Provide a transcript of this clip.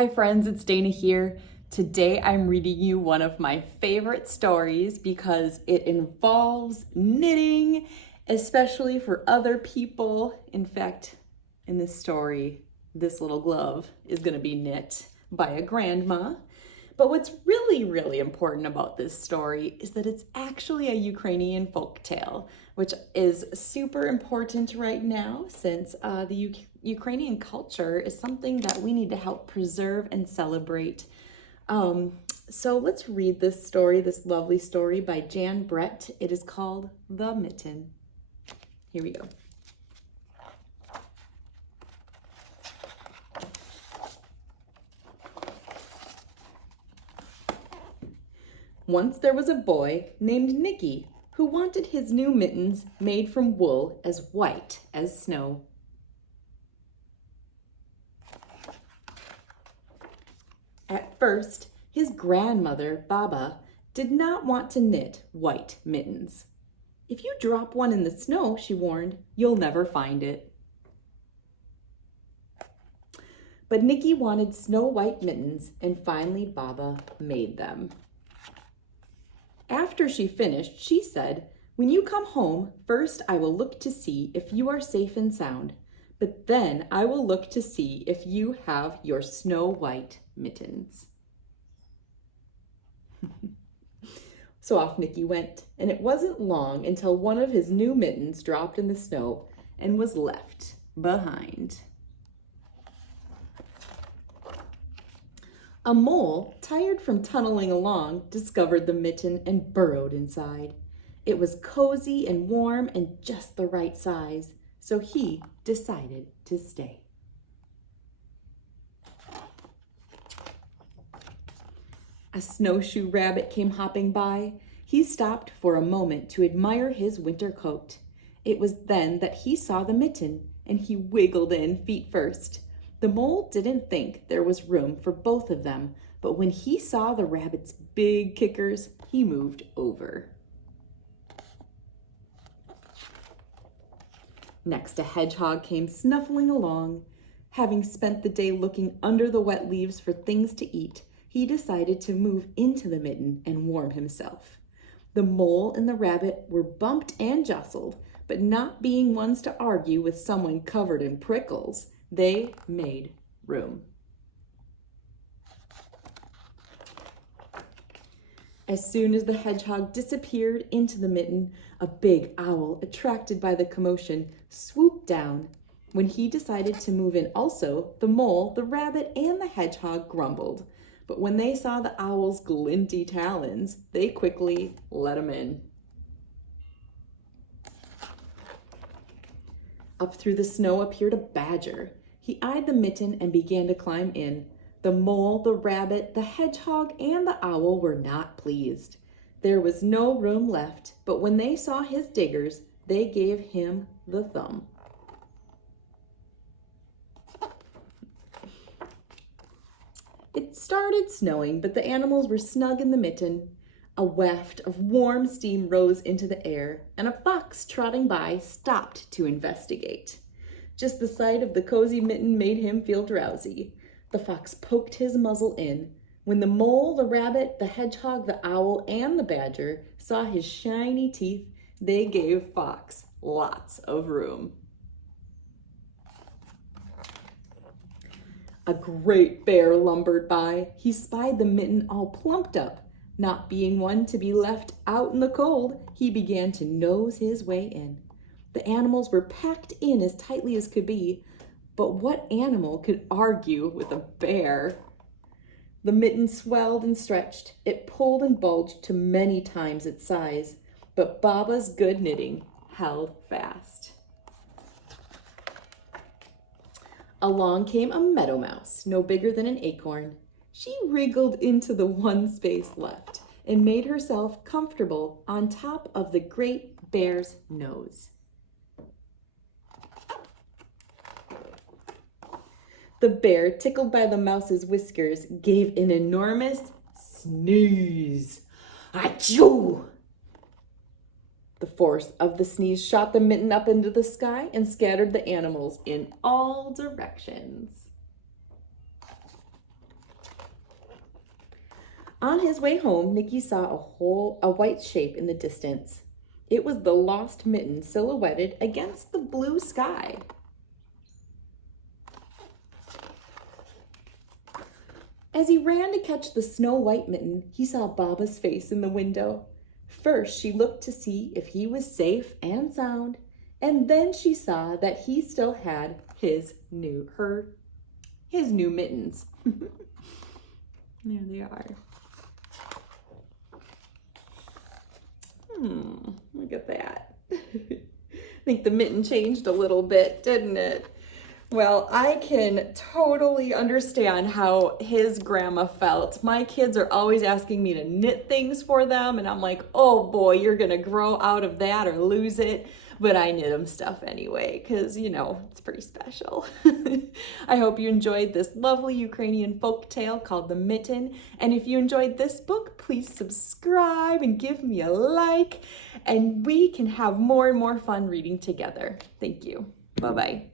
Hi friends, it's Dana here. Today I'm reading you one of my favorite stories because it involves knitting, especially for other people. In fact, in this story, this little glove is going to be knit by a grandma. But what's really important about this story is that it's actually a Ukrainian folk tale, which is super important right now since the Ukrainian culture is something that we need to help preserve and celebrate. So let's read this story, this lovely story by Jan Brett. It is called The Mitten. Here we go. Once there was a boy named Nicky who wanted his new mittens made from wool as white as snow. At first, his grandmother, Baba, did not want to knit white mittens. If you drop one in the snow, she warned, you'll never find it. But Nicky wanted snow white mittens, and finally Baba made them. After she finished, she said, "When you come home, first I will look to see if you are safe and sound, but then I will look to see if you have your snow white mittens." So off Nicky went, and it wasn't long until one of his new mittens dropped in the snow and was left behind. A mole, tired from tunneling along, discovered the mitten and burrowed inside. It was cozy and warm and just the right size, so he decided to stay. A snowshoe rabbit came hopping by. He stopped for a moment to admire his winter coat. It was then that he saw the mitten, and he wiggled in feet first. The mole didn't think there was room for both of them, but when he saw the rabbit's big kickers, he moved over. Next, a hedgehog came snuffling along. Having spent the day looking under the wet leaves for things to eat, he decided to move into the mitten and warm himself. The mole and the rabbit were bumped and jostled, but not being ones to argue with someone covered in prickles, they made room. As soon as the hedgehog disappeared into the mitten, a big owl, attracted by the commotion, swooped down. When he decided to move in also, the mole, the rabbit, and the hedgehog grumbled. But when they saw the owl's glinty talons, they quickly let him in. Up through the snow appeared a badger. He eyed the mitten and began to climb in. The mole, the rabbit, the hedgehog, and the owl were not pleased. There was no room left, but when they saw his diggers, they gave him the thumb. It started snowing, but the animals were snug in the mitten. A waft of warm steam rose into the air, and a fox trotting by stopped to investigate. Just the sight of the cozy mitten made him feel drowsy. The fox poked his muzzle in. When the mole, the rabbit, the hedgehog, the owl, and the badger saw his shiny teeth, they gave Fox lots of room. A great bear lumbered by. He spied the mitten all plumped up. Not being one to be left out in the cold, he began to nose his way in. The animals were packed in as tightly as could be, but what animal could argue with a bear? The mitten swelled and stretched. It pulled and bulged to many times its size, but Baba's good knitting held fast. Along came a meadow mouse, no bigger than an acorn. She wriggled into the one space left and made herself comfortable on top of the great bear's nose. The bear, tickled by the mouse's whiskers, gave an enormous sneeze. Achoo! The force of the sneeze shot the mitten up into the sky and scattered the animals in all directions. On his way home, Nicky saw a white shape in the distance. It was the lost Mitten silhouetted against the blue sky. As he ran to catch the snow-white Mitten, he saw Baba's face in the window. First, she looked to see if he was safe and sound, and then she saw that he still had his new mittens. There they are. Look at that. I think the mitten changed a little bit, didn't it? Well, I can totally understand how his grandma felt. My kids are always asking me to knit things for them, and I'm like, oh boy, you're gonna grow out of that or lose it. But I knit them stuff anyway, because, you know, it's pretty special. I hope you enjoyed this lovely Ukrainian folk tale called The Mitten. And if you enjoyed this book, please subscribe and give me a like, and we can have more and more fun reading together. Thank you. Bye-bye.